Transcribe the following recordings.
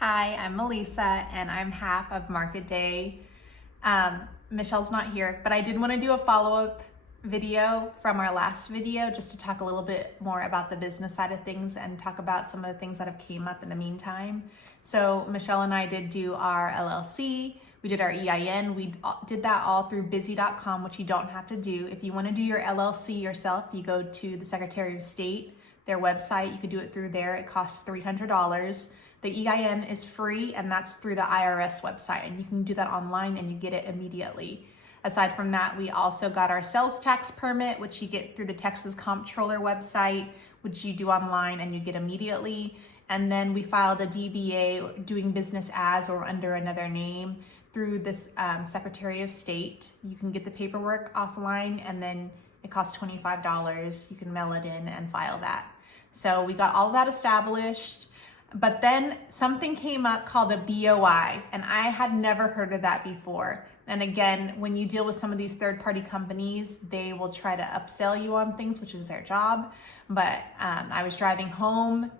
Hi, I'm Melissa and I'm half of Market Day. Michelle's not here, but I did want to do a follow-up video from our last video just to talk a little bit more about the business side of things and talk about some of the things that have came up in the meantime. So Michelle and I did do our LLC, we did our EIN, we did that all through busy.com, which you don't have to do. If you want to do your LLC yourself, you go to the Secretary of State, their website, you could do it through there. It costs $300. The EIN is free, and that's through the IRS website, and you can do that online and you get it immediately. Aside from that, we also got our sales tax permit, which you get through the Texas Comptroller website, which you do online and you get immediately. And then we filed a DBA, doing business as or under another name, through this Secretary of State. You can get the paperwork offline, and then it costs $25. You can mail it in and file that. So we got all that established. But then something came up called a BOI, and I had never heard of that before. And again, when you deal with some of these third-party companies, they will try to upsell you on things, which is their job. But I was driving home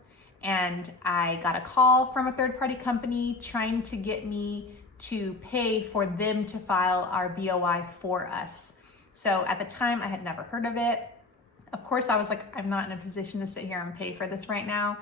and I got a call from a third-party company trying to get me to pay for them to file our BOI for us. So at the time, I had never heard of it. Of course, I was like, I'm not in a position to sit here and pay for this right now.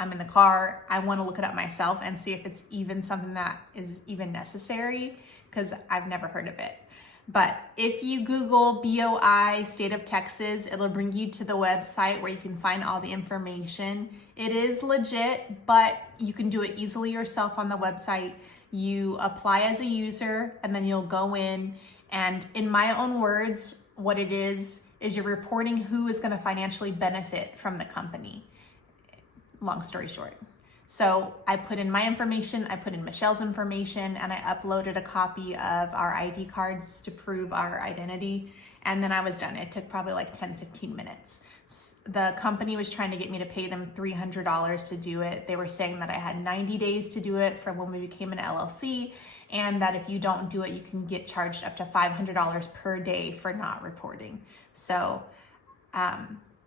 I'm in the car. I want to look it up myself and see if it's even something that is even necessary, because I've never heard of it. But if you Google BOI State of Texas, it'll bring you to the website where you can find all the information. It is legit, but you can do it easily yourself on the website. You apply as a user, and then you'll go in, and in my own words, what it is you're reporting who is going to financially benefit from the company. Long story short. So I put in my information, I put in Michelle's information, and I uploaded a copy of our ID cards to prove our identity. And then I was done. It took probably like 10-15 minutes. The company was trying to get me to pay them $300 to do it. They were saying that I had 90 days to do it from when we became an LLC, and that if you don't do it, you can get charged up to $500 per day for not reporting. So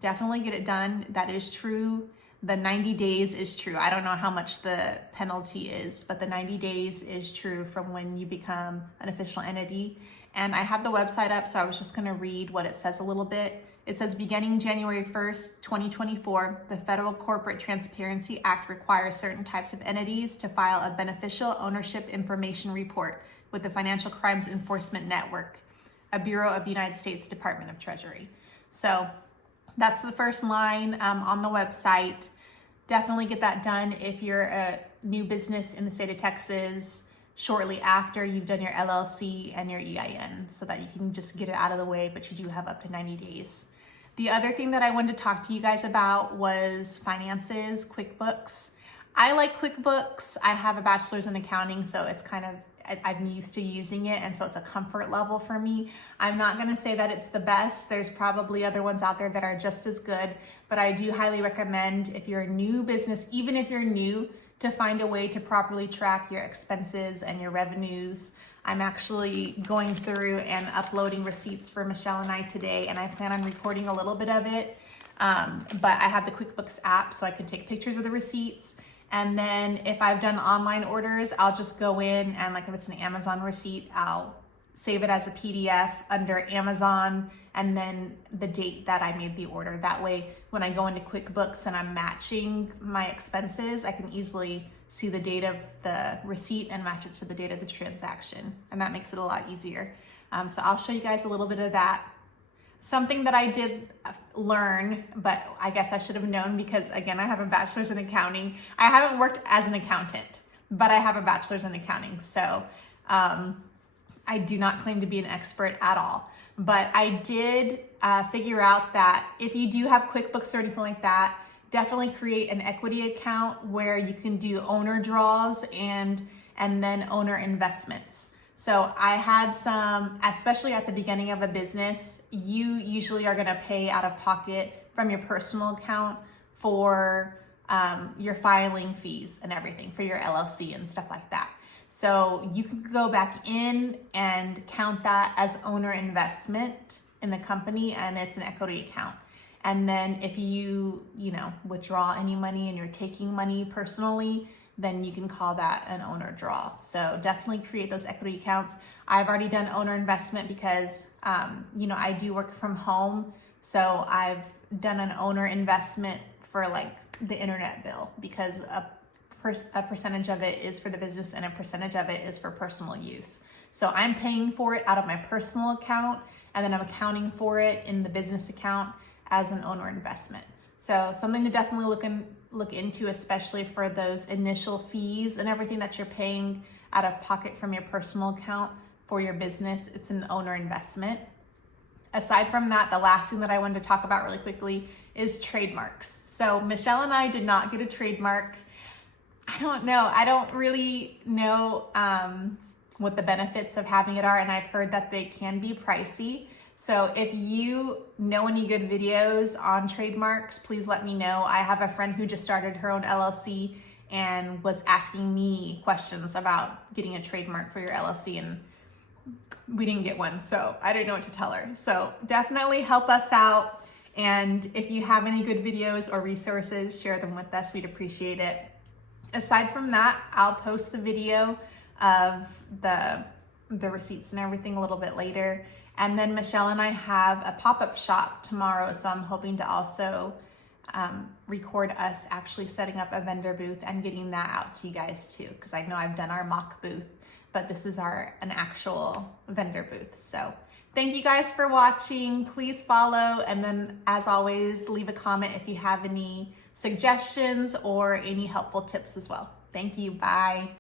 definitely get it done. That is true. The 90 days is true. I don't know how much the penalty is, but the 90 days is true from when you become an official entity. And I have the website up, so I was just gonna read what it says a little bit. It says, beginning January 1st, 2024, the Federal Corporate Transparency Act requires certain types of entities to file a beneficial ownership information report with the Financial Crimes Enforcement Network, a bureau of the United States Department of Treasury. So that's the first line on the website. Definitely get that done if you're a new business in the state of Texas shortly after you've done your LLC and your EIN, so that you can just get it out of the way, but you do have up to 90 days. The other thing that I wanted to talk to you guys about was finances, QuickBooks. I like QuickBooks. I have a bachelor's in accounting, so it's kind of, I'm used to using it, and so it's a comfort level for me. I'm not gonna say that it's the best. There's probably other ones out there that are just as good, but I do highly recommend, if you're a new business, even if you're new, to find a way to properly track your expenses and your revenues. I'm actually going through and uploading receipts for Michelle and I today, and I plan on recording a little bit of it. But I have the QuickBooks app, so I can take pictures of the receipts. And then if I've done online orders, I'll just go in and, like if it's an Amazon receipt, I'll save it as a PDF under Amazon and then the date that I made the order. That way, when I go into QuickBooks and I'm matching my expenses, I can easily see the date of the receipt and match it to the date of the transaction. And that makes it a lot easier. So I'll show you guys a little bit of that. Something that I did learn, but I guess I should have known, because again, I have a bachelor's in accounting. I haven't worked as an accountant, but I have a bachelor's in accounting. So I do not claim to be an expert at all, but I did figure out that if you do have QuickBooks or anything like that, definitely create an equity account where you can do owner draws and then owner investments. So I had some, especially at the beginning of a business, you usually are gonna pay out of pocket from your personal account for your filing fees and everything for your LLC and stuff like that. So you can go back in and count that as owner investment in the company, and it's an equity account. And then if you withdraw any money and you're taking money personally, then you can call that an owner draw. So definitely create those equity accounts. I've already done owner investment because, I do work from home. So I've done an owner investment for like the internet bill, because a percentage of it is for the business and a percentage of it is for personal use. So I'm paying for it out of my personal account, and then I'm accounting for it in the business account as an owner investment. So something to definitely look into, especially for those initial fees and everything that you're paying out of pocket from your personal account for your business. It's an owner investment. Aside from that, the last thing that I wanted to talk about really quickly is trademarks. So Michelle and I did not get a trademark. I don't really know what the benefits of having it are, and I've heard that they can be pricey. So if you know any good videos on trademarks, please let me know. I have a friend who just started her own LLC and was asking me questions about getting a trademark for your LLC, and we didn't get one, so I didn't know what to tell her. So definitely help us out. And if you have any good videos or resources, share them with us. We'd appreciate it. Aside from that, I'll post the video of the receipts and everything a little bit later. And then Michelle and I have a pop-up shop tomorrow, so I'm hoping to also record us actually setting up a vendor booth and getting that out to you guys too, because I know I've done our mock booth, but this is an actual vendor booth. So thank you guys for watching. Please follow, and then as always, leave a comment if you have any suggestions or any helpful tips as well. Thank you. Bye.